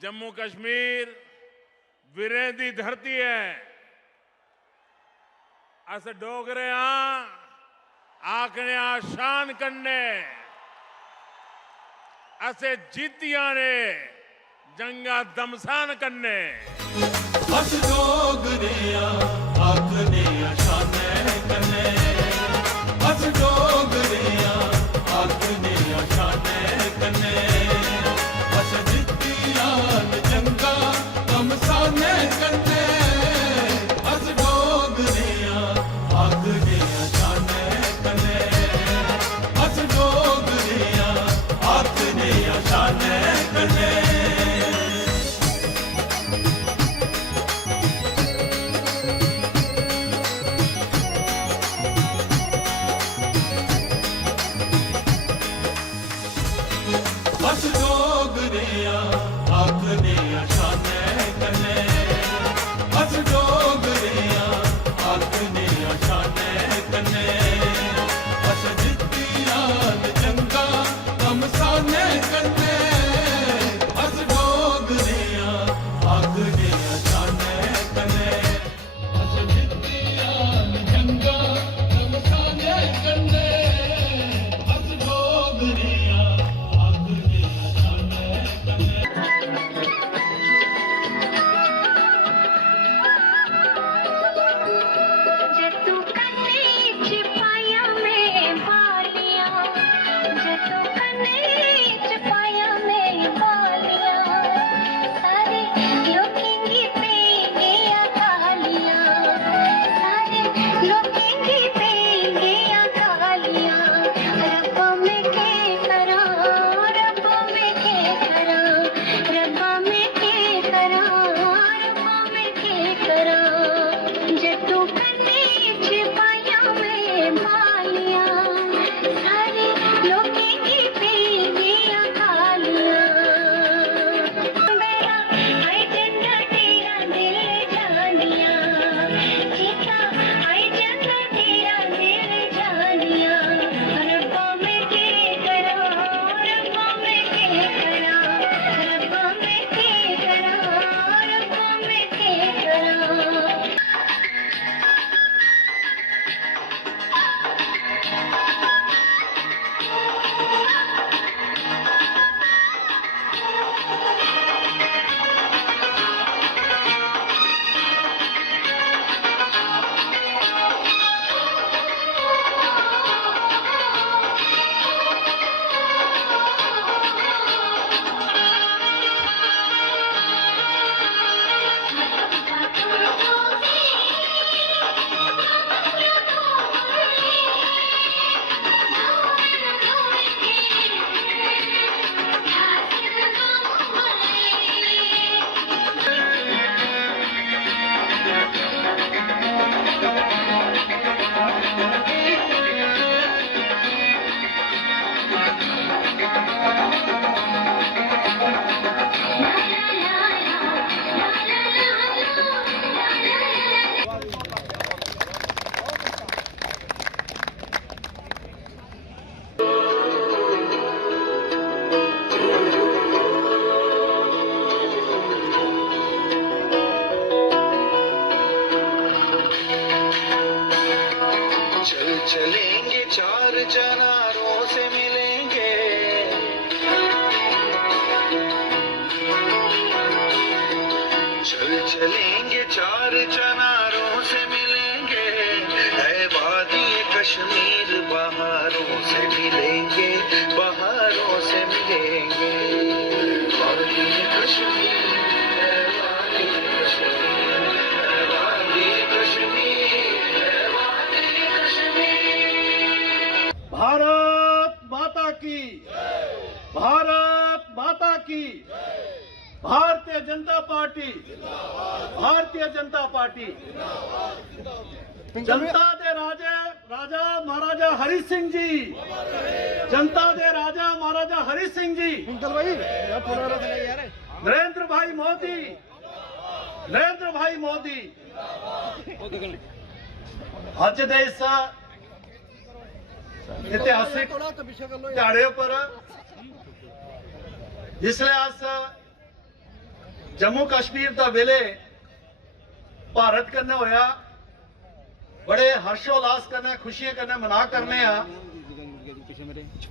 जम्मू कश्मीर वीरें दी धरती है। अस डोगरे आखने शान करने असे जीतियां ने जंगा दमसान करने। अस डोगरे आखने शान करने। अस डोगरे आखने शान करने। अस जीतियां ने जंगा दमसान करने। अस डोगरे आखने शान करने। अस डोगरे आखने शान करने। अस डोगरे आखने शान करने। अस डोगरे आखने शान करने। अस जीतियां जंगा दमसान करने। अस डोगरे आखने शान करने। अस जीतियां जंगा दमसान करने। अस डोगरे चलेंगे चार चनारों से मिलेंगे। चलेंगे चार चनारों से मिलेंगे। है वादी कश्मीर बहारों से मिलेंगे। बहारों से मिलेंगे। वादी कश्मीर है वादी कश्मीर है वादी कश्मीर है वादी कश्मीर। भारत माता की, भारत माता की, भारतीय जनता पार्टी, भारतीय जनता पार्टी। जनता दे राजा महाराजा हरि सिंह जी, जनता दे राजा महाराजा हरि सिंह जी, नरेंद्र भाई मोदी, नरेंद्र भाई मोदी। ਅੱਜ ਦੇ ਇਸ ਇਤਿਹਾਸਿਕ ਦਿਹਾੜੇ पर जिसले अस जम्मू कश्मीर का विले भारत कन्नै होया, बड़े हर्षोल्लास कन्नै खुशियां कन्नै मना करने आ।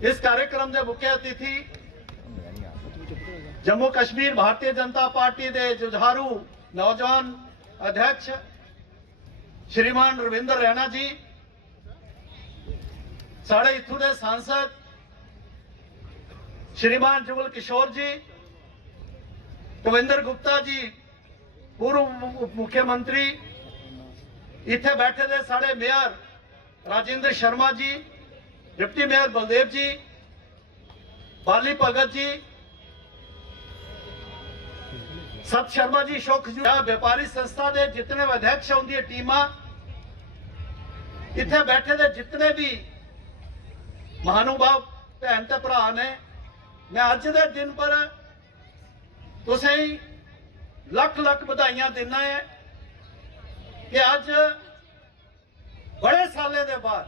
इस कार्यक्रम के मुख्य अतिथि जम्मू कश्मीर भारतीय जनता पार्टी के जुझारू नौजवान अध्यक्ष श्रीमान रविंदर रैना जी, साढ़े इत्थों के सांसद श्रीमान जुगल किशोर जी, कविंदर गुप्ता जी पूर्व मुख्यमंत्री, इत्थे बैठे दे साढ़े mayor Rajendra Sharma ji, deputy mayor Baldev जी, बाली भगत जी, सत शर्मा जी, सुख जी, व्यापारी संस्था के जितने अध्यक्ष उनकी टीमां, इत्थे बैठे दे जितने भी महानुभाव भैन ते भरा ने, मैं अज दे दिन पर तुसें लख लख बधाइयां देना है कि अज बड़े साले दे बाद,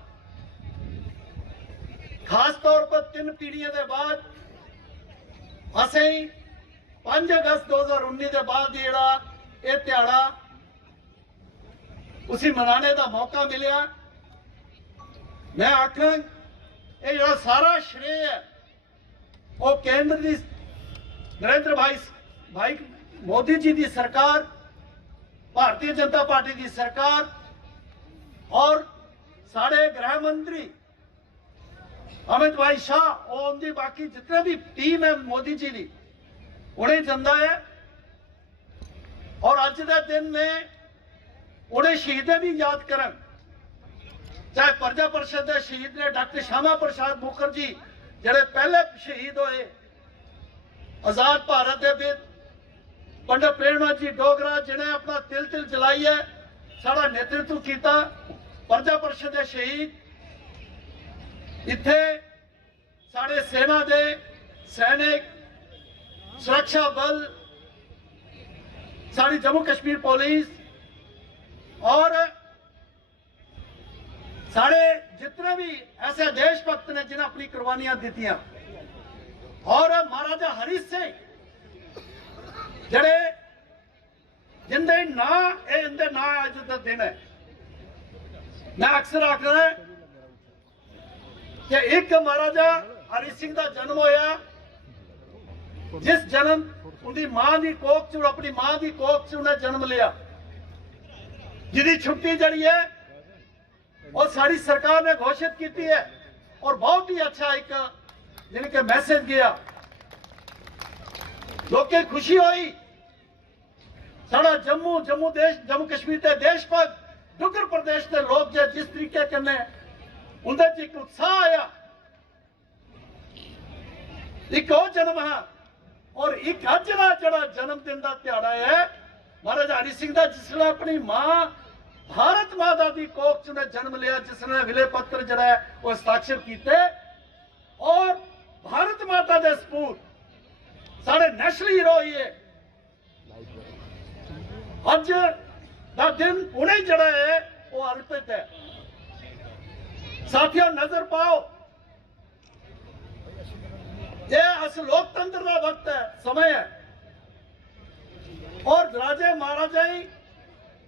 खास तौर पर 3 पीढ़ियों के बाद असें 5 अगस्त 2019 के बाद जेड़ा ये त्याड़ा उसी मनाने का मौका मिला। मैं आखा ये जो सारा श्रेय है वो केंद्र की नरेंद्र भाई मोदी जी की सरकार, भारतीय जनता पार्टी की सरकार और साढ़े गृह मंत्री अमित भाई शाह और उनकी बाकी जितने भी टीम है मोदी जी की, उन्हें चंदा है। और अज के दिन में उन्हें शहीदें भी याद करन, चाहे प्रजा परिषद के शहीद ने डॉक्टर श्यामा प्रसाद मुखर्जी जड़े पहले शहीद होए आजाद भारत के विद, पंडित प्रेमनाथ जी डोगरा जिन्हें अपना तिल तिल जलाई है, साड़ा नेतृत्व किया, प्रजा परिषद के शहीद, इत्थे साढ़े सेना के सैनिक, सुरक्षा बल, साड़ी जम्मू कश्मीर पुलिस और साढ़े जितने भी ऐसे देशभक्त ने जिन्हें अपनी कुर्बानियां दी, और महाराजा हरि सिंह जड़े जिंदे ना इनके ना अज का दिन है। मैं अक्सर आखना कि एक महाराजा हरि सिंह का जन्म होया, जिस जन्म उनकी मां की कोख च, अपनी मां की कोख च उन्हें जन्म लिया, जिसकी छुट्टी जड़ी है और सारी सरकार ने घोषित की है, और बहुत ही अच्छा एक जिनके मैसेज गया, लोग खुशी हुई। साड़ा जम्मू कश्मीर के देशभक्त डुगर प्रदेश के लोग जिस तरीके कन्नै उनके एक उत्साह आया, एक और जन्म है और एक अज का जड़ा जन्मदिन का दिहाड़ा है महाराजा हरि सिंह का, जिसने अपनी मां भारत माता की कोख च उन्हें जन्म लिया, जिसने विले पत्र जड़ा है वो हस्ताक्षर किए, और भारत माता के सपूत साढ़े नेशनल हीरो ही है। अज का दिन उन्हें जड़ा है वो अर्पित है। साथियों नजर पाओ, ये अस लोकतंत्र का वक्त है, समय है, और राजे महाराजाई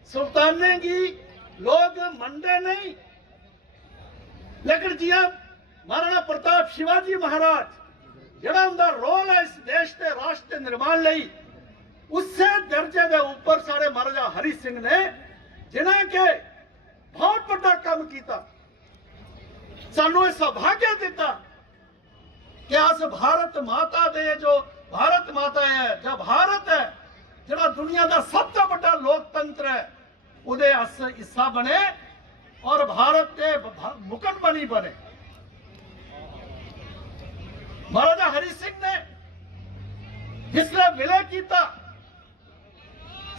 सुल्ताने की लोग मनते नहीं, लेकिन जी महाराणा प्रताप शिवाजी महाराज जड़ा उनका रोल है इस देश के राष्ट्र के निर्माण लई, उससे दर्जे के ऊपर सारे महाराजा हरि सिंह ने जिन्हें के बहुत बड़ा काम किया, सानू यह सौभाग्य दिता कि अस भारत माता दे, जो भारत माता है, जो भारत है, जड़ा दुनिया का सबसे बड़ा लोकतंत्र है, उदे अस हिस्सा बने और भारत के मुकुट बनी बने। महाराजा हरि सिंह ने जिसने विलय किया,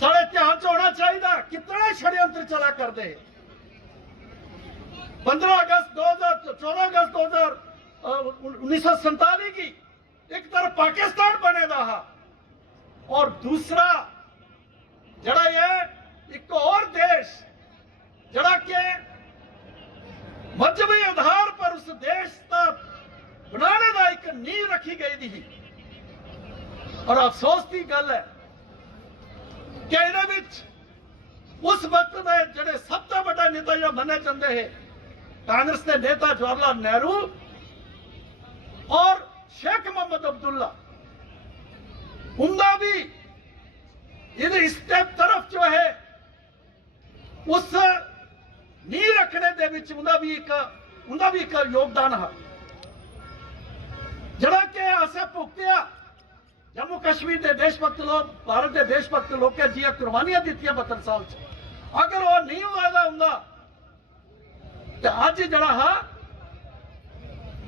साढ़े ध्यान च होना चाहिए कितना षड्यंत्र चला कर दे। 14 अगस्त 1947 की एक तरफ पाकिस्तान बनेगा और दूसरा जड़ा ये एक और देश जड़ा के मजहबी आधार पर उस देश का बनाने का एक नींव रखी गई थी। और अफसोस की गल है कि ਇਹਦੇ ਵਿੱਚ उस वक्त ਦੇ ਜਿਹੜੇ ਸਭ ਤੋਂ ਵੱਡਾ ਨੇਤਾ ਜਿਹੜਾ ਮੰਨੇ ਜਾਂਦੇ ਹੈ कांग्रेस के नेता जवाहरलाल नेहरू और शेख मोहम्मद अब्दुल्ला उनका भी इस तरफ जो है उस नींह रखने दे विच उनका भी एक योगदान है जरा के असें भुगतिया जम्मू कश्मीर के देशभक्त लोग भारत के देशभक्त लोग के जिया कुर्बानियां दी 72 साल च अगर वो नहीं होगा होंगे अज जरा हा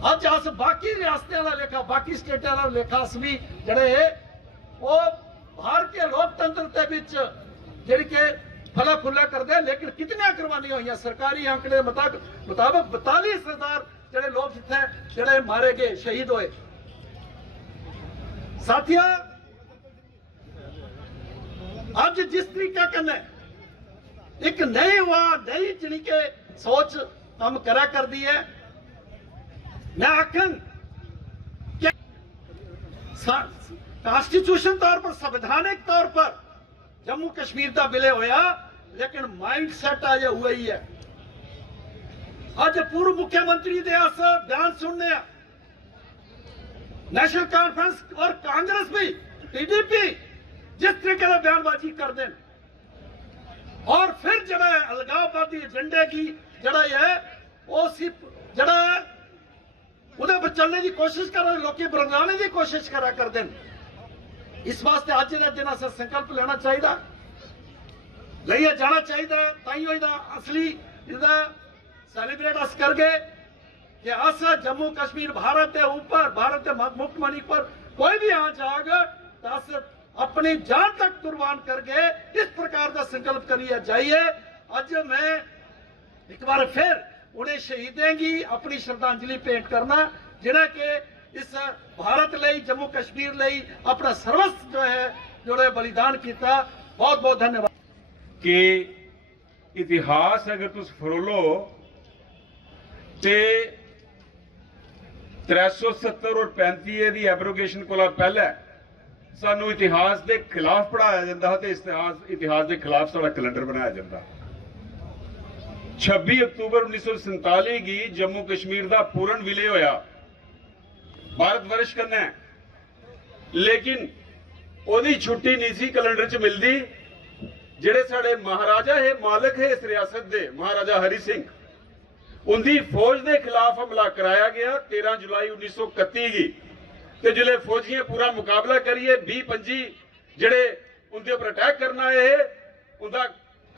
अज अस बाकी रियासतें का लेखा बाकी स्टेटें का लेखा अस भी जड़े वो बाहर के लोकतंत्र के विच जिहड़ी के फला फुला करते हैं लेकिन कितनी कुर्बानियां हुई सरकारी आंकड़े मुताबिक 42,000 जड़े लोग इतने जड़े मारे गए शहीद होए साथिया अज जिस तरीके कन्ने एक नई जिनी के सोच हम करा कर दी है मैं आखन कॉन्स्टिट्यूशन तौर पर संवैधानिक तौर पर जम्मू कश्मीर का विलय होया लेकिन माइंड सेट आज हुआ ही है अज पूर्व मुख्यमंत्री दे अस बयान सुनने नेशनल कॉन्फ्रेंस और कांग्रेस भी टीडीपी जिस तरीके से बयानबाजी कर दें और फिर जरा अलगाववादी एजेंडे की जरा है वो जरा उधर पर चलने की कोशिश कर रहे लोग बरगलाने की कोशिश करा कर दें इस वास्ते अज के दिन अस संकल्प लेना चाहिए लिया जाना चाहिए ताइयों असली सेलिब्रेट अस कर गए कि अस जम्मू कश्मीर भारत के ऊपर भारत के मुख्यमंत्री पर कोई भी आ जाएगा तो अस अपनी जान तक कुर्बान करके इस प्रकार का संकल्प करिए जाइए अज मैं एक बार फिर उन्हें शहीदें की अपनी श्रद्धांजलि भेंट करना जिन्हें के इस भारत लई जम्मू कश्मीर लई अपना सर्वस्व जो है जो बलिदान किया बहुत बहुत धन्यवाद कि इतिहास अगर तुम फरोलो तो 370 और 35 की एब्रोगेशन को पहले सानू इतिहास के खिलाफ पढ़ाया जाता तो इतिहास के खिलाफ साड़ा कैलेंडर बनाया जाता 26 अक्तूबर 1947 की जम्मू कश्मीर का पूर्ण विलय होया भारत वर्ष कन्नै लेकिन ओदी छुट्टी नहीं सी कैलेंडर च मिलती जेड़े साडे महाराजा है मालिक है इस रियासत दे महाराजा हरि सिंह उनकी फौज के खिलाफ हमला कराया गया 13 जुलाई 1931 की तो जिले फौजियां पूरा मुकाबला करिए 20-25 जड़े उनके ऊपर अटैक करना है उनका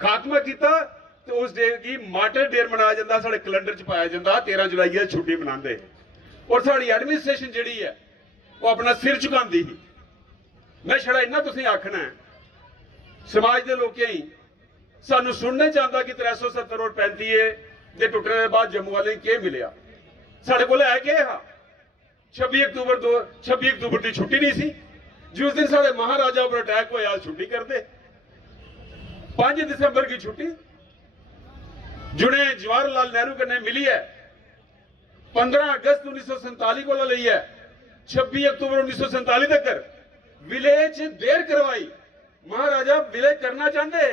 खात्मा किया तो उस डे की मार्टर डे मनाया जाता साढ़े कैलेंडर च पाया जाता 13 जुलाई की छुट्टी मनाते और साड़ी एडमिनिस्ट्रेशन जी है वो अपना सिर झुकाती ही मैं छड़ा इन्ना तुसीं आखना है समाज के लोग ही सानू सुनने चाहता कि 370 और 35 के टुटने के बाद जम्मू वाले के मिले साढ़े को है कि 26 अक्तूबर की छुट्टी नहीं सी जिस दिन साढ़े महाराजा पर अटैक होया छुट्टी करते 5 दिसंबर की छुट्टी जुड़े जवाहरलाल नेहरू कन्ने मिली है 15 अगस्त 1947 को ली है 26 अक्तूबर 1947 तक विलय च देर करवाई महाराजा विलय करना चाहते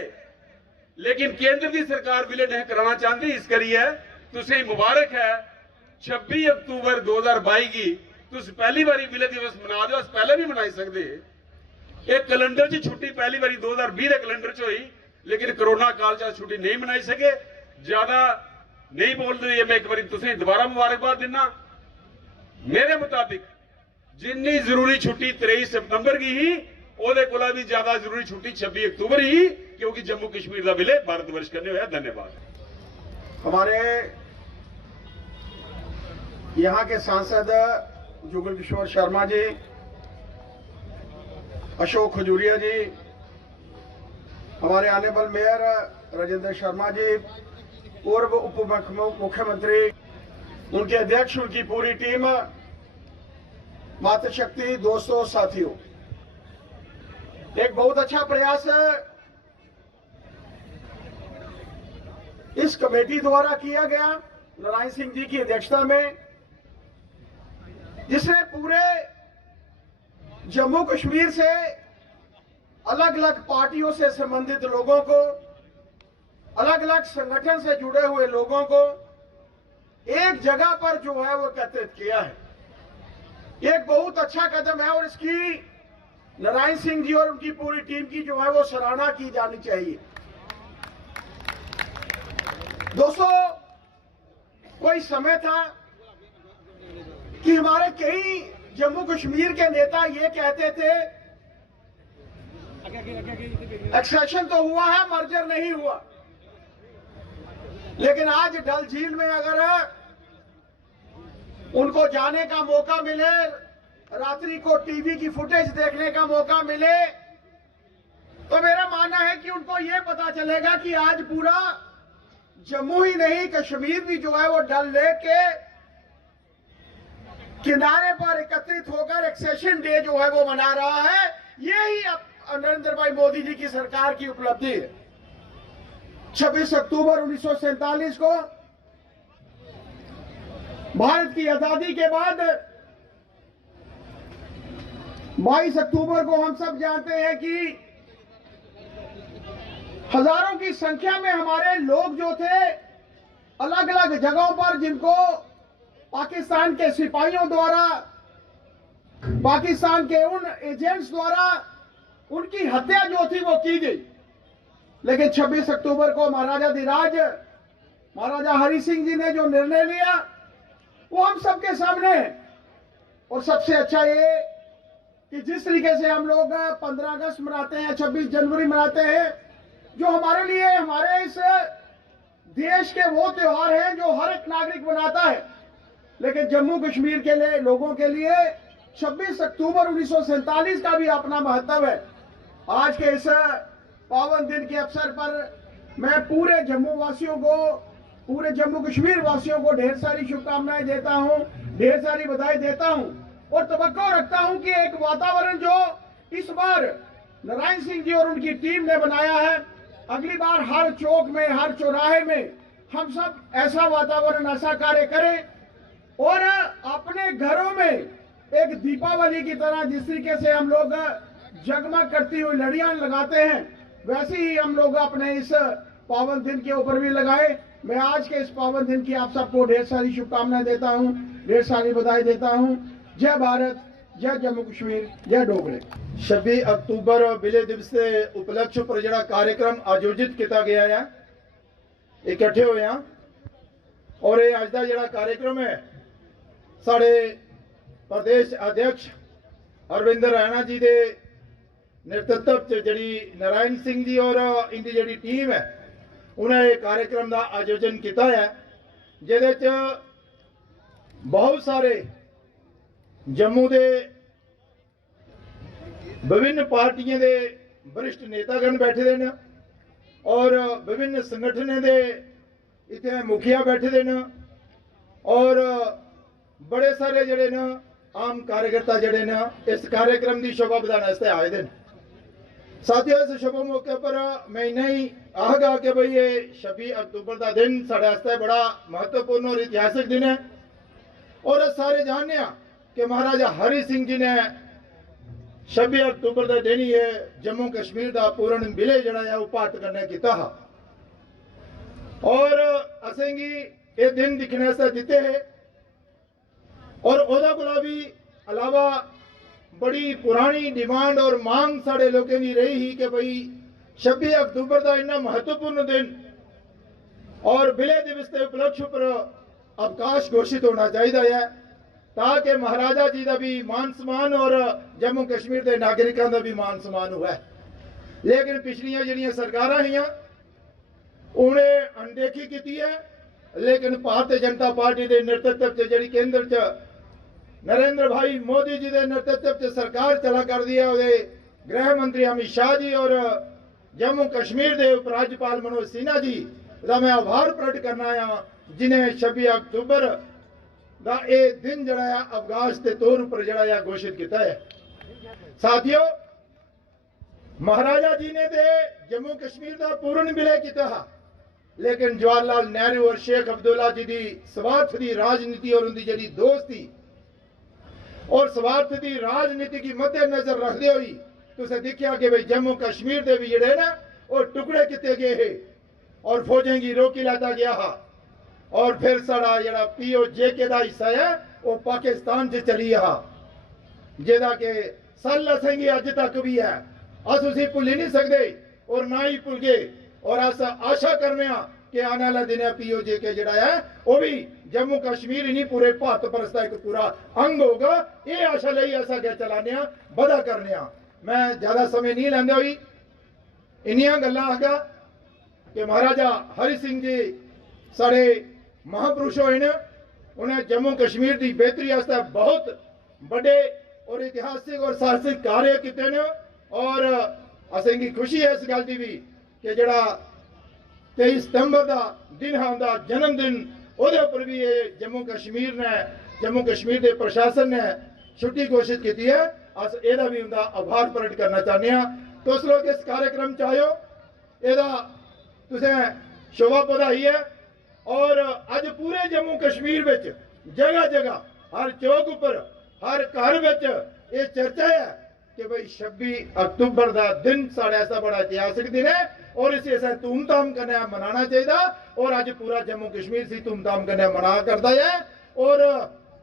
लेकिन केंद्र की सरकार विलय नहीं कराना चाहती इस करिए तुझे मुबारक है 26 अक्तूबर 2022 की तुम पहली बारी विलय दिवस मना दो पहले भी मनाई सकते एक कैलेंडर च छुट्टी पहली बारी 2020 के कैलेंडर च हुई लेकिन कोरोना काल च छुट्टी नहीं मनाई सके ज्यादा नहीं बोल रही मैं एक बार तुझे दोबारा मुबारकबाद देना मेरे मुताबिक जिन्नी जरूरी छुट्टी 23 सितंबर की ही ओदे कोला भी ज्यादा जरूरी छुट्टी 26 अक्तूबर ही क्योंकि जम्मू कश्मीर का विलय भारतवर्ष करने हुआ धन्यवाद हमारे यहाँ के सांसद जुगल किशोर शर्मा जी अशोक खजूरिया जी हमारे ऑनरेबल मेयर राजेंद्र शर्मा जी पूर्व उप मुख्यमंत्री उनके अध्यक्ष उनकी पूरी टीम मातृशक्ति दोस्तों साथियों एक बहुत अच्छा प्रयास इस कमेटी द्वारा किया गया नारायण सिंह जी की अध्यक्षता में जिसने पूरे जम्मू कश्मीर से अलग अलग पार्टियों से संबंधित लोगों को, अलग अलग संगठन से जुड़े हुए लोगों को एक जगह पर जो है वो एकत्रित किया है। ये एक बहुत अच्छा कदम है और इसकी नारायण सिंह जी और उनकी पूरी टीम की जो है वो सराहना की जानी चाहिए। दोस्तों, कोई समय था कि हमारे कई जम्मू कश्मीर के नेता ये कहते थे एक्सेशन तो हुआ है, मर्जर नहीं हुआ। लेकिन आज डल झील में अगर उनको जाने का मौका मिले, रात्रि को टीवी की फुटेज देखने का मौका मिले, तो मेरा मानना है कि उनको यह पता चलेगा कि आज पूरा जम्मू ही नहीं, कश्मीर भी जो है वो डल लेक के किनारे पर एकत्रित होकर एक्सेशन डे जो है वो मना रहा है। यही नरेंद्र भाई मोदी जी की सरकार की उपलब्धि है। 26 अक्टूबर 1947 को भारत की आजादी के बाद 22 अक्टूबर को हम सब जानते हैं कि हजारों की संख्या में हमारे लोग जो थे अलग अलग जगहों पर, जिनको पाकिस्तान के सिपाहियों द्वारा, पाकिस्तान के उन एजेंट्स द्वारा उनकी हत्या जो थी वो की गई। लेकिन 26 अक्टूबर को महाराजा धीराज, महाराजा हरि सिंह जी ने जो निर्णय लिया वो हम सबके सामने है। और सबसे अच्छा ये कि जिस तरीके से हम लोग 15 अगस्त मनाते हैं, 26 जनवरी मनाते हैं, जो हमारे लिए, हमारे इस देश के वो त्योहार हैं जो हर एक नागरिक मनाता है, लेकिन जम्मू कश्मीर के लिए, लोगों के लिए 26 अक्टूबर 1947 का भी अपना महत्व है। आज के इस पावन दिन के अवसर पर मैं पूरे जम्मू वासियों को, पूरे जम्मू कश्मीर वासियों को ढेर सारी शुभकामनाएं देता हूं, ढेर सारी बधाई देता हूं और तवक्को रखता हूं कि एक वातावरण जो इस बार नारायण सिंह जी और उनकी टीम ने बनाया है, अगली बार हर चौक में, हर चौराहे में हम सब ऐसा वातावरण, ऐसा कार्य करें और अपने घरों में एक दीपावली की तरह जिस तरीके से हम लोग जगमग करती हुई लड़ियां लगाते हैं, वैसे ही हम लोग अपने इस पावन दिन के ऊपर भी लगाए। मैं आज के इस पावन दिन की आप सबको ढेर सारी शुभकामनाएं देता हूं, ढेर सारी बधाई देता हूं। जय भारत, जय जम्मू कश्मीर, जय डोगरे। 26 अक्टूबर विजय दिवस के उपलक्ष्य पर जो कार्यक्रम आयोजित किया गया है, इकट्ठे हुए हैं और ये अज का जो कार्यक्रम है साढ़े प्रदेश अध्यक्ष अरविंद रैना जी के नेतृत्व जी नारायण सिंह जी और इनकी जी टीम है उन्हें एक कार्यक्रम का आयोजन किया है, जिहदे बहुत सारे जम्मू के विभिन्न पार्टियों के वरिष्ठ नेतागण बैठे हैं और विभिन्न संगठनों के इतने मुखिया बैठे हैं और बड़े सारे जड़े न आम कार्यकर्ता जड़े न इस कार्यक्रम की शोभा बढ़ाने वास्ते आए हैं। साथियों, इस शुभ मौके पर मैं इन्ना ही आखगा कि भाई ये 26 अक्टूबर का दिन साढ़े वास्ते बड़ा महत्वपूर्ण और ऐतिहासिक दिन है और सारे जानते हैं कि महाराजा हरि सिंह जी ने 26 अक्टूबर का दिन ही जम्मू कश्मीर का पूर्ण विलय जड़ा है वो भारत करने किया और असेंगी ये दिन दिखने से जीते है और ओदा कोला भी अलावा बड़ी पुरानी डिमांड और मांग साढ़े लोगों की रही ही कि भाई 26 अक्टूबर का इतना महत्वपूर्ण दिन और विलय दिवस के उपलक्ष्य पर अवकाश घोषित होना चाहिए है ताकि महाराजा जी का भी मान सम्मान और जम्मू कश्मीर के नागरिकों का भी मान सम्मान हुआ है। लेकिन पिछलियां जड़ियां सरकारां हियां उन्हें अनदेखी की है, लेकिन भारतीय जनता पार्टी के नेतृत्व जी केंद्र च नरेंद्र भाई मोदी जी के नेतृत्व च सरकार चला कर दी है। गृह मंत्री अमित शाह जी और जम्मू कश्मीर के उपराज्यपाल मनोज सिन्हा जी का मैं आभार प्रकट करना आया जिन्हें 26 अक्टूबर का ये दिन जड़ा है अवकाश के तौर पर जड़ा है घोषित किया है। साथियों, महाराजा जी ने तो जम्मू कश्मीर का पूर्ण विलय किया, लेकिन जवाहरलाल नेहरू और शेख अब्दुल्ला जी की स्वार्थ की राजनीति और उनकी जी दोस्ती और स्वार्थ की राजनीति की मद्देनजर रखते हुए तुसें दिक्खेआ कि भाई जम्मू कश्मीर दे भी जेह्ड़े ना वो टुकड़े किते गए हे और फौजें गी रोकी लैता गया हा और फिर साढ़ा जेह्ड़ा POJK दा हिस्सा है वो पाकिस्तान च चली हा जेह्दा कि सल असेंगी अज तक भी है अस उसी भुल्ली नहीं सकदे और ना ही भुलगे और अस आशा करने कि आने वाले दिनें POJK जेह्ड़ा है वो भी जम्मू कश्मीर ही नहीं पूरे भारत बरस का एक पूरा अंग होगा ये आशा लेई अस अग्गे चलाने बधा करने मैं ज्यादा समय नहीं लैंदे होई इन्नियां गल्लां आखगा कि महाराजा हरि सिंह जी साढ़े महापुरुष होए न उन्हें जम्मू कश्मीर की बेहतरी वास्ते बहुत बड़े और ऐतिहासिक और साहसिक कार्य किए न और असेंगी खुशी है इस गल की भी कि जड़ा 23 सितंबर का दिन है उनका जन्मदिन ਉਹਦੇ ਉੱਪਰ भी ये जम्मू कश्मीर ने जम्मू कश्मीर के प्रशासन ने छुट्टी घोषित की है अस एदा भी उनका आभार प्रकट करना चाहते हैं तुस लोग इस कार्यक्रम च आयो एदा तुसें शोभा बधाई है और अज पूरे जम्मू कश्मीर विच जगह जगह हर चौक उपर हर घर विच ये चर्चा है कि भाई 26 अक्तूबर का दिन साढ़े ऐसा बड़ा ऐतिहासिक दिन है और इसे ऐसा धूमधाम कन्नै मनाना चाहिए और अज पूरा जम्मू कश्मीर से धूमधाम कन्नै मना करता है और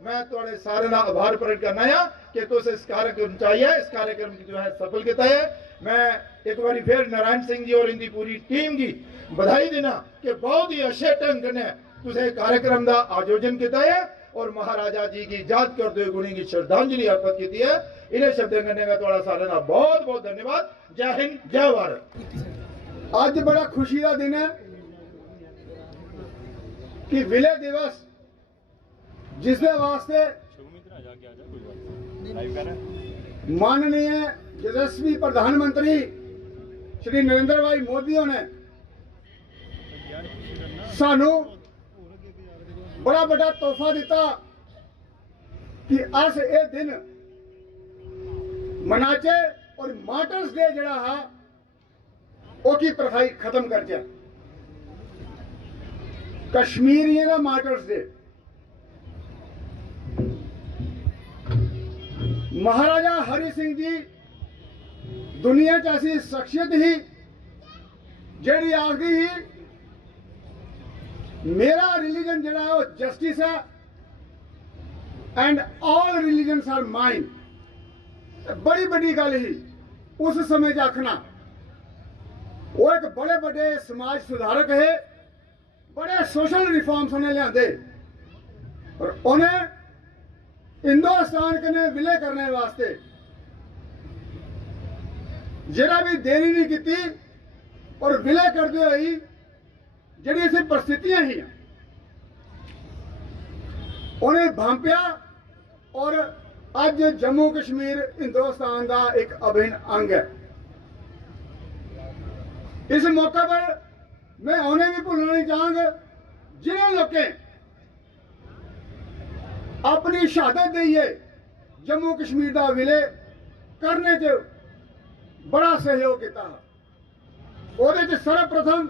मैं थोड़े सारे का आभार प्रकट करना है कि तुस इस कार्यक्रम चाहिए इस कार्यक्रम की जो है सफल किया है मैं एक बार फिर नारायण सिंह जी और इनकी पूरी टीम की बधाई देना कि बहुत ही अच्छे ढंग ने तुसे कार्यक्रम का आयोजन किया है और महाराजा जी की याद करते हुए उन्हें श्रद्धांजलि अर्पित की है इन्हें शब्दों करने का थोड़ा सारे का बहुत बहुत धन्यवाद जय हिंद जय भारत आज बड़ा खुशी का दिन है कि विलय दिवस जिसके वास्ते माननीय यशस्वी प्रधानमंत्री श्री नरेंद्र भाई मोदी ने सानू बड़ा बड़ा तोहफा दिता कि अस ये दिन मनाचे और मार्टर्स डे जड़ा हा ओकी प्रथाई खत्म कर जा कश्मीरियों का मार्टर्स डे महाराजा हरि सिंह जी दुनिया च ऐसी शख्सियत ही जेड़ी आखदी ही मेरा रिलीजन जड़ा है वो जस्टिस है and all religions are mine बड़ी बड़ी गल ही उस समय च आखना वो एक बड़े बड़े समाज सुधारक है बड़े सोशल रिफॉर्म्स उन्हें लियादे और उन्हें हिंदुस्तान कने विलय करने वास्ते जरा भी देरी नहीं की और विलय करते हुए जड़ी ऐसी परिस्थितियां ही उन्हें भांपया और अज जम्मू कश्मीर हिंदुस्तान का एक अभिन्न अंग है इस मौके पर मैं उन्हें भी भूलना नहीं चाहूंगा जिन्हें लोगों अपनी शहादत दी है जम्मू कश्मीर का विलय करने च बड़ा सहयोग किया ਉਹਦੇ ਚ सर्वप्रथम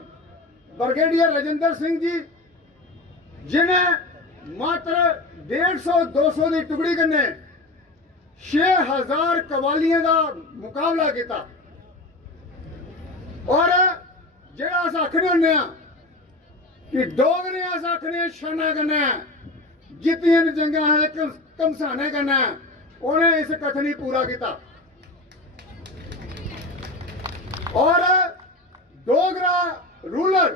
ब्रिगेडियर राजेंद्र सिंह जी जिन्हें मात्र 150-200 की टुकड़ी कन्ने 6000 कवालियों का मुकाबला किया और जेड़ा अस आखने होंने कि डोगरे अस आखने शाना कन्नै जितियां जंगा है घमसाने कन्नै उन्हें इस कथनी पूरा किया और डोगरा रूलर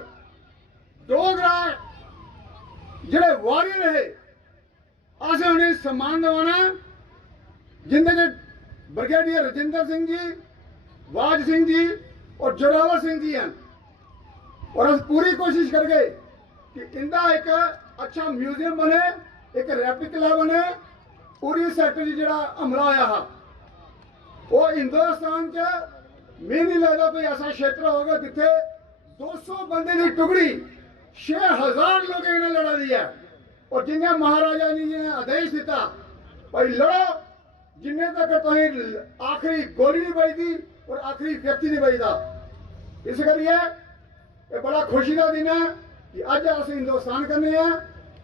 डोगरा जेड़े वारियर रहे असें उन्हें सम्मान दिवाना जिंदे ब्रिगेडियर राजेंद्र सिंह जी वाज सिंह जी और जोरावर सिंह जी हैं और अस पूरी कोशिश करके कि इनका एक अच्छा म्यूजियम बने एक रेप्लिका बने पूरी सैक्टर जरा हमला होया हा वो हिंदुस्तान च मैं नहीं लगता कोई ऐसा क्षेत्र होगा जिथे 200 बंदे की टुकड़ी 6000 लोगों ने लड़ा दिया और जिन्हें महाराजा जी ने आदेश दिता भाई लड़ो जिन्हें तक तुम आखिरी गोली नहीं बजती और आखिरी व्यक्ति नहीं बजता इस करिए ये बड़ा खुशी का दिन है कि अज अस हिंदुस्तान करने हैं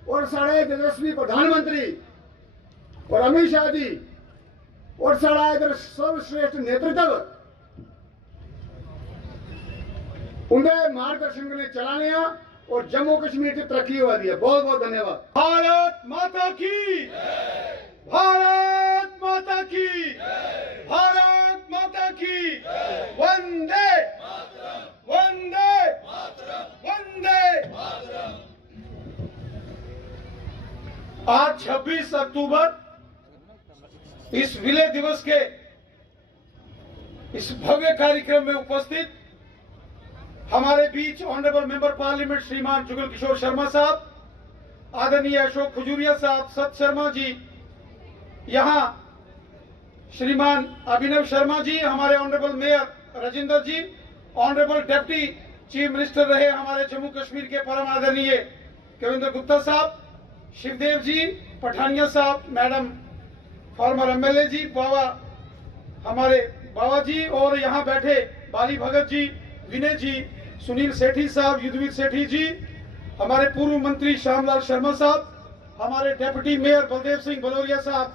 और साढ़े यशस्वी प्रधानमंत्री और अमित शाह जी और साढ़ा इधर सर्वश्रेष्ठ नेतृत्व उनके मार्गदर्शन ने चलाने और जम्मू कश्मीर की तरक्की हुआ दी है। बहुत बहुत धन्यवाद। भारत माता की, भारत माता की, भारत माता की। वंदे वंदे वंदे। आज 26 अक्टूबर इस विलय दिवस के इस भव्य कार्यक्रम में उपस्थित हमारे बीच ऑनरेबल मेंबर पार्लियामेंट श्रीमान जुगल किशोर शर्मा साहब, आदरणीय अशोक खजूरिया साहब, सत शर्मा जी, यहाँ श्रीमान अभिनव शर्मा जी, हमारे ऑनरेबल मेयर राजेंद्र जी, ऑनरेबल डिप्टी चीफ मिनिस्टर रहे हमारे जम्मू कश्मीर के परम आदरणीय कविंद्र गुप्ता साहब, शिवदेव जी, पठानिया साहब, मैडम फॉर्मर एमएलए जी, बाबा हमारे बाबा जी, और यहाँ बैठे बाली भगत जी, विनय जी, सुनील सेठी साहब, युद्धवीर सेठी जी, हमारे पूर्व मंत्री श्यामलाल शर्मा साहब, हमारे डेप्यूटी मेयर बलदेव सिंह बलोरिया साहब,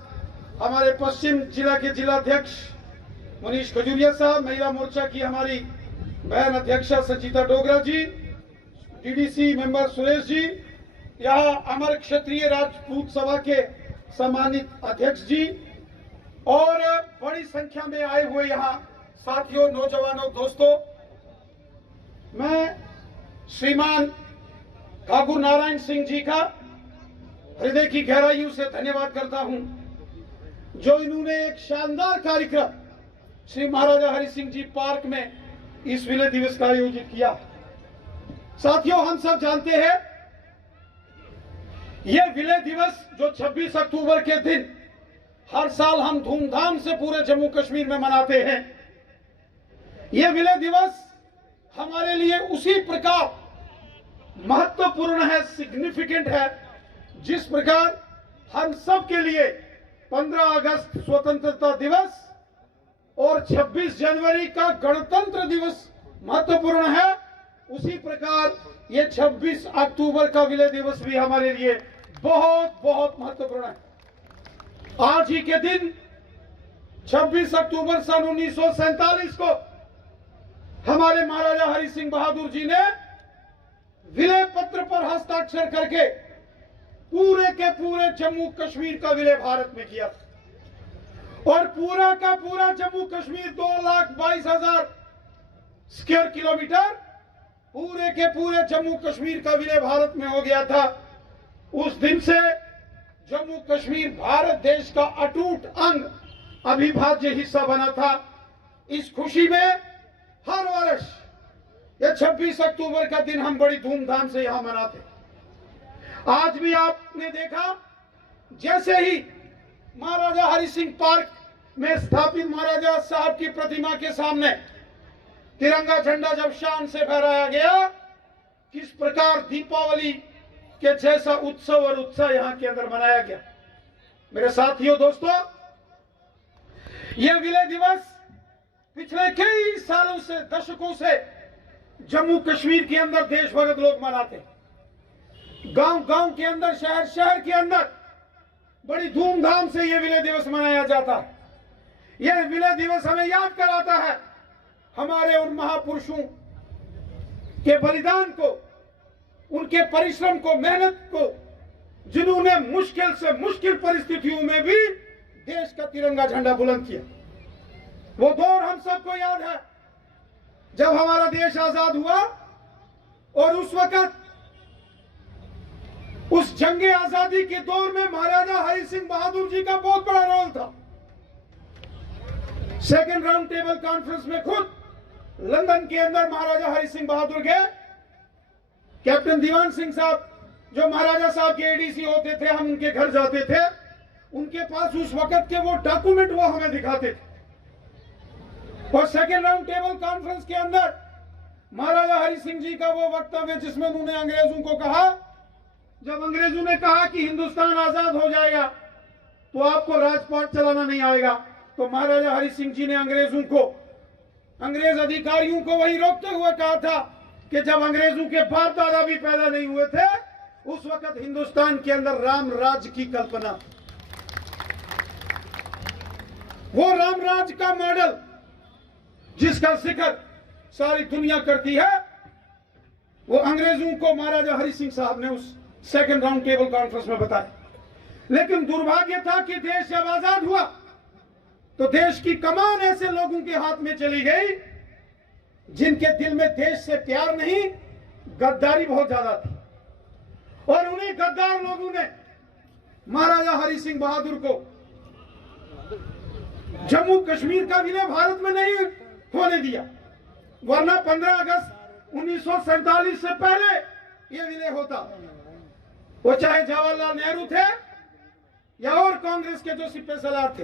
हमारे पश्चिम जिला के जिलाध्यक्ष मनीष खजूरिया साहब, महिला मोर्चा की हमारी बहन अध्यक्षा संचिता डोगरा जी, डीडीसी मेंबर सुरेश जी, यहाँ अमर क्षत्रिय राजपूत सभा के सम्मानित अध्यक्ष जी, और बड़ी संख्या में आए हुए यहाँ साथियों, नौजवानों, दोस्तों, मैं श्रीमान ठाकुर नारायण सिंह जी का हृदय की गहराइयों से धन्यवाद करता हूं, जो इन्होंने एक शानदार कार्यक्रम श्री महाराजा हरि सिंह जी पार्क में इस विलय दिवस का आयोजित किया। साथियों, हम सब जानते हैं यह विलय दिवस जो 26 अक्टूबर के दिन हर साल हम धूमधाम से पूरे जम्मू कश्मीर में मनाते हैं, यह विलय दिवस हमारे लिए उसी प्रकार महत्वपूर्ण है, सिग्निफिकेंट है, जिस प्रकार हम सब के लिए 15 अगस्त स्वतंत्रता दिवस और 26 जनवरी का गणतंत्र दिवस महत्वपूर्ण है, उसी प्रकार ये 26 अक्टूबर का विलय दिवस भी हमारे लिए बहुत बहुत महत्वपूर्ण है। आज ही के दिन 26 अक्टूबर सन 1947 को हमारे महाराजा हरि सिंह बहादुर जी ने विलय पत्र पर हस्ताक्षर करके पूरे के पूरे जम्मू कश्मीर का विलय भारत में किया, और पूरा का पूरा जम्मू कश्मीर 2,22,000 स्क्वायर किलोमीटर पूरे के पूरे जम्मू कश्मीर का विलय भारत में हो गया था। उस दिन से जम्मू कश्मीर भारत देश का अटूट अंग, अविभाज्य हिस्सा बना था। इस खुशी में हर वर्ष यह 26 अक्टूबर का दिन हम बड़ी धूमधाम से यहां मनाते। आज भी आपने देखा, जैसे ही महाराजा हरि सिंह पार्क में स्थापित महाराजा साहब की प्रतिमा के सामने तिरंगा झंडा जब शान से फहराया गया, किस प्रकार दीपावली के जैसा उत्सव और उत्साह यहां के अंदर मनाया गया। मेरे साथियों, दोस्तों, यह विलय दिवस पिछले कई सालों से, दशकों से जम्मू कश्मीर के अंदर देशभक्त लोग मनाते, गांव गांव के अंदर, शहर शहर के अंदर बड़ी धूमधाम से यह विलय दिवस मनाया जाता है। यह विलय दिवस हमें याद कराता है हमारे उन महापुरुषों के बलिदान को, उनके परिश्रम को, मेहनत को, जिन्होंने मुश्किल से मुश्किल परिस्थितियों में भी देश का तिरंगा झंडा बुलंद किया। वो दौर हम सबको याद है जब हमारा देश आजाद हुआ, और उस वक्त उस जंगे आजादी के दौर में महाराजा हरि सिंह बहादुर जी का बहुत बड़ा रोल था। सेकेंड राउंड टेबल कॉन्फ्रेंस में खुद लंदन के अंदर महाराजा हरि सिंह बहादुर गए। कैप्टन दीवान सिंह साहब, जो महाराजा साहब के एडीसी होते थे, हम उनके घर जाते थे, उनके पास उस वक्त के वो डॉक्यूमेंट वो हमें दिखाते थे। और सेकेंड राउंड टेबल कॉन्फ्रेंस के अंदर महाराजा हरि सिंह जी का वो वक्तव्य, जिसमें उन्होंने अंग्रेजों को कहा, जब अंग्रेजों ने कहा कि हिंदुस्तान आजाद हो जाएगा तो आपको राजपाट चलाना नहीं आएगा, तो महाराजा हरि सिंह जी ने अंग्रेज अधिकारियों को वही रोकते हुए कहा था कि जब अंग्रेजों के बाप दादा भी पैदा नहीं हुए थे, उस वक्त हिंदुस्तान के अंदर राम राज्य की कल्पना, वो राम राज्य का मॉडल जिसका जिक्र सारी दुनिया करती है, वो अंग्रेजों को महाराजा हरि सिंह साहब ने उस सेकंड राउंड टेबल कॉन्फ्रेंस में बताया। लेकिन दुर्भाग्य था कि देश जब आजाद हुआ तो देश की कमान ऐसे लोगों के हाथ में चली गई जिनके दिल में देश से प्यार नहीं, गद्दारी बहुत ज्यादा थी। और उन्हीं गद्दार लोगों ने महाराजा हरि सिंह बहादुर को जम्मू कश्मीर का विलय भारत में नहीं होने दिया, वरना 15 अगस्त 1947 से पहले यह विलय होता। वो चाहे जवाहरलाल नेहरू थे या और कांग्रेस के जो सिपह सलार थे,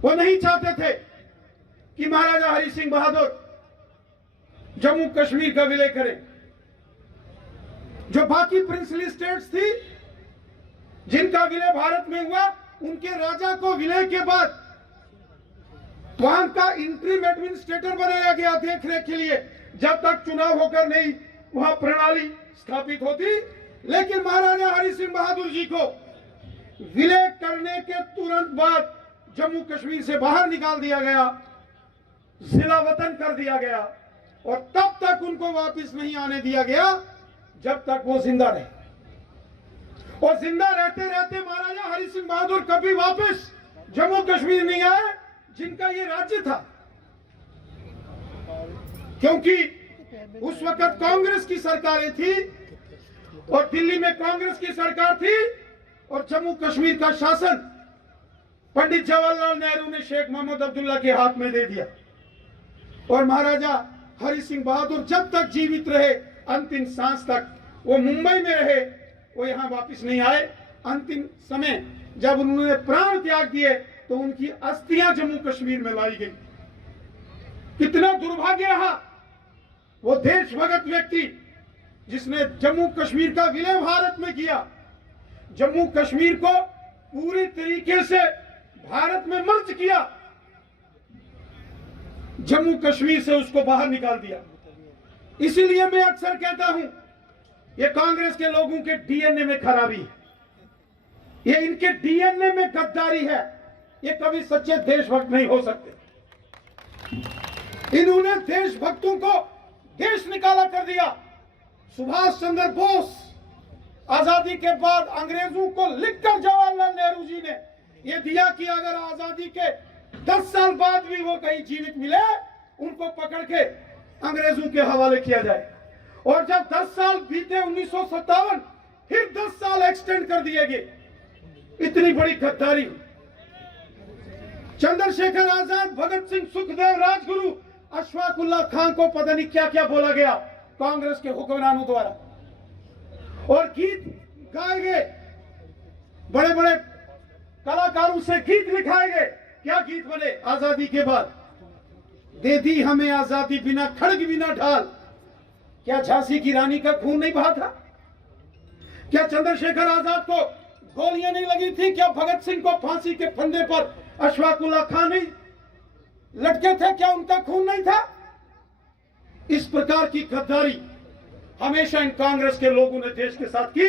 वो नहीं चाहते थे कि महाराजा हरि सिंह बहादुर जम्मू कश्मीर का विलय करें। जो बाकी प्रिंसली स्टेट्स थी जिनका विलय भारत में हुआ, उनके राजा को विलय के बाद वहां का इंटरिम एडमिनिस्ट्रेटर बनाया गया देखरेख के लिए, जब तक चुनाव होकर नहीं वहां प्रणाली स्थापित होती। लेकिन महाराजा हरि सिंह बहादुर जी को विलय करने के तुरंत बाद जम्मू कश्मीर से बाहर निकाल दिया गया, जिला वतन कर दिया गया, और तब तक उनको वापस नहीं आने दिया गया जब तक वो जिंदा रहे। और जिंदा रहते रहते महाराजा हरि सिंह बहादुर कभी वापस जम्मू कश्मीर नहीं आए जिनका ये राज्य था, क्योंकि उस वक्त कांग्रेस की सरकारें थी और दिल्ली में कांग्रेस की सरकार थी और जम्मू कश्मीर का शासन पंडित जवाहरलाल नेहरू ने शेख मोहम्मद अब्दुल्ला के हाथ में दे दिया। और महाराजा हरि सिंह बहादुर जब तक जीवित रहे, अंतिम सांस तक वो मुंबई में रहे, वो यहां वापस नहीं आए। अंतिम समय जब उन्होंने प्राण त्याग दिए तो उनकी अस्थियां जम्मू कश्मीर में लाई गई। कितना दुर्भाग्य रहा वो देशभगत व्यक्ति जिसने जम्मू कश्मीर का विलय भारत में किया, जम्मू कश्मीर को पूरी तरीके से भारत में मर्ज किया, जम्मू कश्मीर से उसको बाहर निकाल दिया। इसीलिए मैं अक्सर कहता हूं ये कांग्रेस के लोगों के डीएनए में खराबी है, ये इनके डीएनए में गद्दारी है, ये कभी सच्चे देशभक्त नहीं हो सकते। इन्होंने देशभक्तों को देश निकाला कर दिया। सुभाष चंद्र बोस आजादी के बाद अंग्रेजों को लिखकर जवाहरलाल नेहरू जी ने यह दिया कि अगर आजादी के 10 साल बाद भी वो कहीं जीवित मिले, उनको पकड़ के अंग्रेजों के हवाले किया जाए। और जब 10 साल बीते 1957, फिर 10 साल एक्सटेंड कर दिए गए। इतनी बड़ी गद्दारी। चंद्रशेखर आजाद, भगत सिंह, सुखदेव, राजगुरु, अशफाकुल्लाह खान को पता नहीं क्या क्या बोला गया कांग्रेस के हुक्मरानों द्वारा, और गीत गाए गए, बड़े बड़े कलाकारों से गीत लिखाए गए। क्या गीत बने आजादी के बाद? दे दी हमें आजादी बिना खड़ग बिना ढाल। क्या झांसी की रानी का खून नहीं बहा था? क्या चंद्रशेखर आजाद को गोलियां नहीं लगी थी? क्या भगत सिंह को फांसी के फंदे पर अशफाकुल्लाह खान नहीं लटके थे? क्या उनका खून नहीं था? इस प्रकार की गद्दारी हमेशा इन कांग्रेस के लोगों ने देश के साथ की,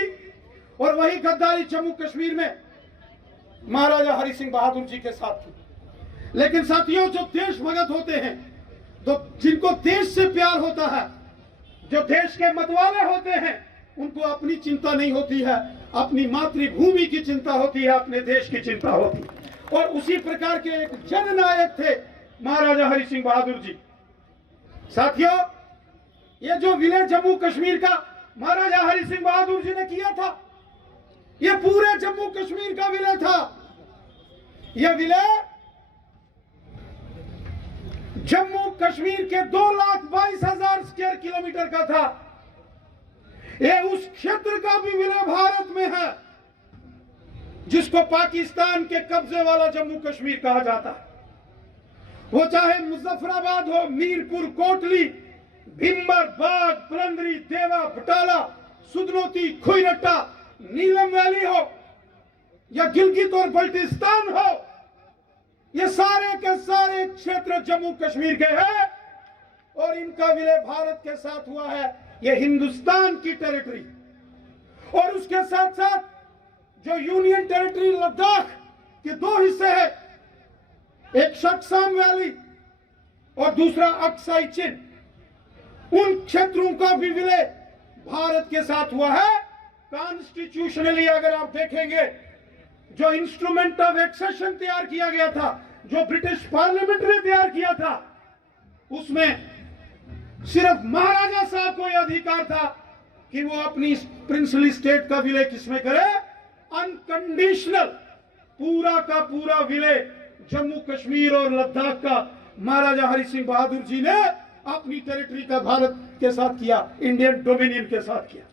और वही गद्दारी जम्मू कश्मीर में महाराजा हरि सिंह बहादुर जी के साथ की। लेकिन साथियों, जो देशभगत होते हैं, तो जिनको देश से प्यार होता है, जो देश के मतवाले होते हैं, उनको अपनी चिंता नहीं होती है, अपनी मातृभूमि की चिंता होती है, अपने देश की चिंता होती है। और उसी प्रकार के एक जननायक थे महाराजा हरि सिंह बहादुर जी। साथियों, ये जो विलय जम्मू कश्मीर का महाराजा हरि सिंह बहादुर जी ने किया था, ये पूरे जम्मू कश्मीर का विलय था। यह विलय जम्मू कश्मीर के 2,22,000 स्क्वायर किलोमीटर का था। यह उस क्षेत्र का भी विलय भारत में है जिसको पाकिस्तान के कब्जे वाला जम्मू कश्मीर कहा जाता है। वो चाहे मुजफ्फराबाद हो, मीरपुर, कोटली, भिम्बर, बाग, पलंदरी, देवा, बटाला, सुदनौती, खुईरट्टा, नीलम वैली हो या गिलगित और बल्टिस्तान हो, ये सारे के सारे क्षेत्र जम्मू कश्मीर के हैं और इनका विलय भारत के साथ हुआ है। ये हिंदुस्तान की टेरिटरी, और उसके साथ साथ जो यूनियन टेरिटरी लद्दाख के 2 हिस्से हैं, एक शक्साम वैली और दूसरा अक्साई चिन, उन क्षेत्रों का भी विलय भारत के साथ हुआ है। कॉन्स्टिट्यूशनली अगर आप देखेंगे, जो इंस्ट्रूमेंट ऑफ एक्सेशन तैयार किया गया था, जो ब्रिटिश पार्लियामेंट ने तैयार किया था, उसमें सिर्फ महाराजा साहब को यह अधिकार था कि वो अपनी प्रिंसली स्टेट का विलय किसमें करे, अनकंडीशनल। पूरा का पूरा विलय जम्मू कश्मीर और लद्दाख का महाराजा हरि सिंह बहादुर जी ने अपनी टेरिटरी का भारत के साथ किया, इंडियन डोमिनियन के साथ किया।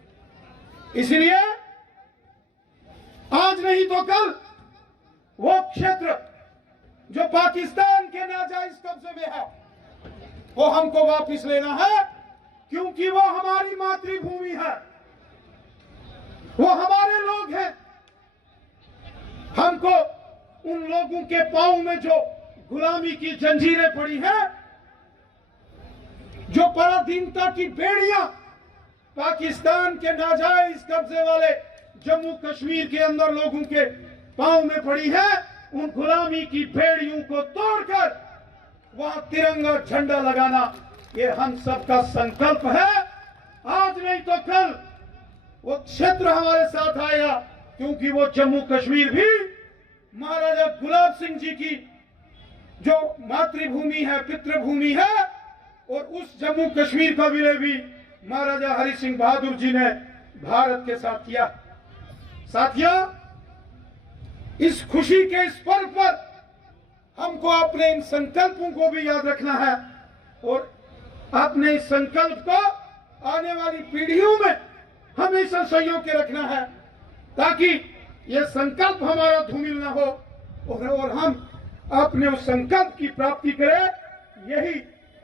इसलिए आज नहीं तो कल वो क्षेत्र जो पाकिस्तान के नाजायज कब्जे में है, वो हमको वापस लेना है, क्योंकि वो हमारी मातृभूमि है, वो हमारे लोग हैं। हमको उन लोगों के पांव में जो गुलामी की जंजीरें पड़ी हैं, जो पराधीनता की बेड़ियां पाकिस्तान के नाजायज कब्जे वाले जम्मू कश्मीर के अंदर लोगों के पांव में पड़ी है, उन गुलामी की बेड़ियों को तोड़कर वहां तिरंगा झंडा लगाना, ये हम सबका संकल्प है। आज नहीं तो कल वो क्षेत्र हमारे साथ आएगा, क्योंकि वो जम्मू कश्मीर भी महाराजा गुलाब सिंह जी की जो मातृभूमि है, पितृभूमि है, और उस जम्मू कश्मीर का विलय भी महाराजा हरि सिंह बहादुर जी ने भारत के साथ किया। साथियों, इस खुशी के इस पर्व पर हमको अपने इन संकल्पों को भी याद रखना है, और अपने इस संकल्प को आने वाली पीढ़ियों में हमेशा संजो के रखना है, ताकि यह संकल्प हमारा धूमिल न हो और हम अपने उस संकल्प की प्राप्ति करें। यही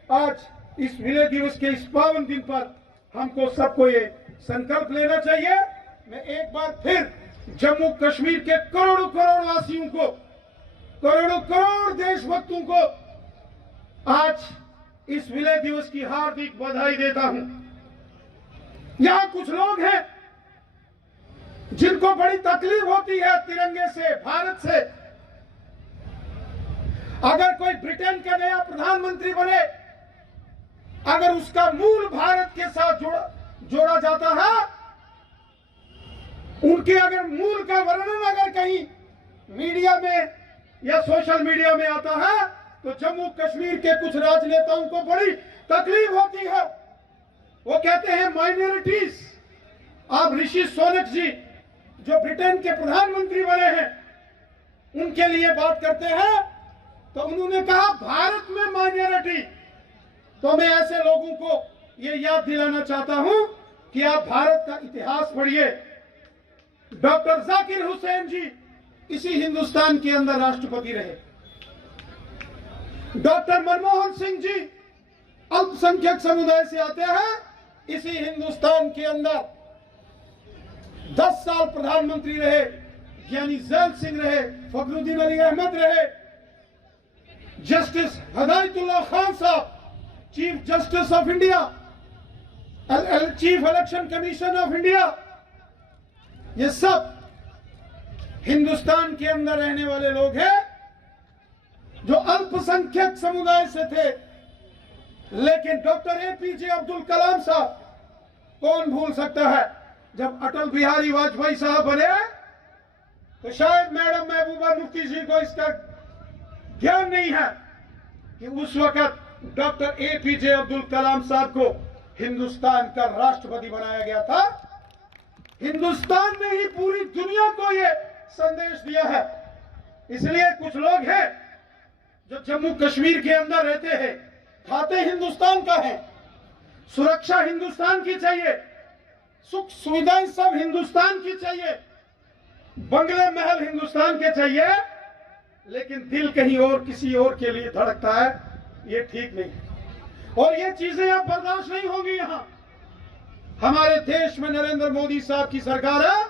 आज इस विलय दिवस के इस पावन दिन पर हमको सबको ये संकल्प लेना चाहिए। मैं एक बार फिर जम्मू कश्मीर के करोड़ों करोड़ वासियों को, करोड़ों करोड़ देशभक्तों को आज इस विलय दिवस की हार्दिक बधाई देता हूं। यहां कुछ लोग हैं जिनको बड़ी तकलीफ होती है तिरंगे से, भारत से। अगर कोई ब्रिटेन का नया प्रधानमंत्री बने, अगर उसका मूल भारत के साथ जोड़ा जाता है, उनके अगर मूल का वर्णन अगर कहीं मीडिया में या सोशल मीडिया में आता है, तो जम्मू कश्मीर के कुछ राजनेताओं को बड़ी तकलीफ होती है। वो कहते हैं माइनॉरिटीज। आप ऋषि सुनक जी जो ब्रिटेन के प्रधानमंत्री बने हैं, उनके लिए बात करते हैं, तो उन्होंने कहा भारत में माइनॉरिटी। तो मैं ऐसे लोगों को ये याद दिलाना चाहता हूं कि आप भारत का इतिहास पढ़िए। डॉक्टर जाकिर हुसैन जी इसी हिंदुस्तान के अंदर राष्ट्रपति रहे। डॉक्टर मनमोहन सिंह जी अल्पसंख्यक समुदाय से आते हैं, इसी हिंदुस्तान के अंदर 10 साल प्रधानमंत्री रहे। ज्ञानी जैल सिंह रहे, फखरुद्दीन अली अहमद रहे, जस्टिस हदायतुल्लाह खान साहब chief justice of India, chief election commission of India, ये सब हिंदुस्तान के अंदर रहने वाले लोग हैं जो अल्पसंख्यक समुदाय से थे। लेकिन डॉक्टर एपीजे अब्दुल कलाम साहब, कौन भूल सकता है, जब अटल बिहारी वाजपेयी साहब बने, तो शायद मैडम महबूबा मुफ्ती जी को इसका ध्यान नहीं है कि उस वक्त डॉक्टर एपीजे अब्दुल कलाम साहब को हिंदुस्तान का राष्ट्रपति बनाया गया था। हिंदुस्तान ने ही पूरी दुनिया को यह संदेश दिया है। इसलिए कुछ लोग हैं जो जम्मू कश्मीर के अंदर रहते हैं, खाते हिंदुस्तान का है, सुरक्षा हिंदुस्तान की चाहिए, सुख सुविधाएं सब हिंदुस्तान की चाहिए, बंगले महल हिंदुस्तान के चाहिए, लेकिन दिल कहीं और किसी और के लिए धड़कता है। ये ठीक नहीं, और ये चीजें अब बर्दाश्त नहीं होंगी। यहां हमारे देश में नरेंद्र मोदी साहब की सरकार है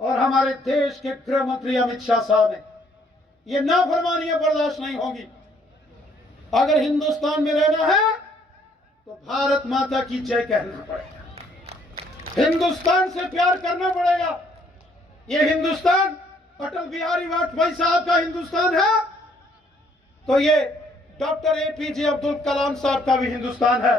और हमारे देश के गृह मंत्री अमित शाह साहब हैं। ये नाफरमानियां बर्दाश्त नहीं होंगी। अगर हिंदुस्तान में रहना है तो भारत माता की जय कहना पड़ेगा, हिंदुस्तान से प्यार करना पड़ेगा। ये हिंदुस्तान अटल बिहारी वाजपेयी साहब का हिंदुस्तान है, तो ये डॉक्टर एपीजे अब्दुल कलाम साहब का भी हिंदुस्तान है।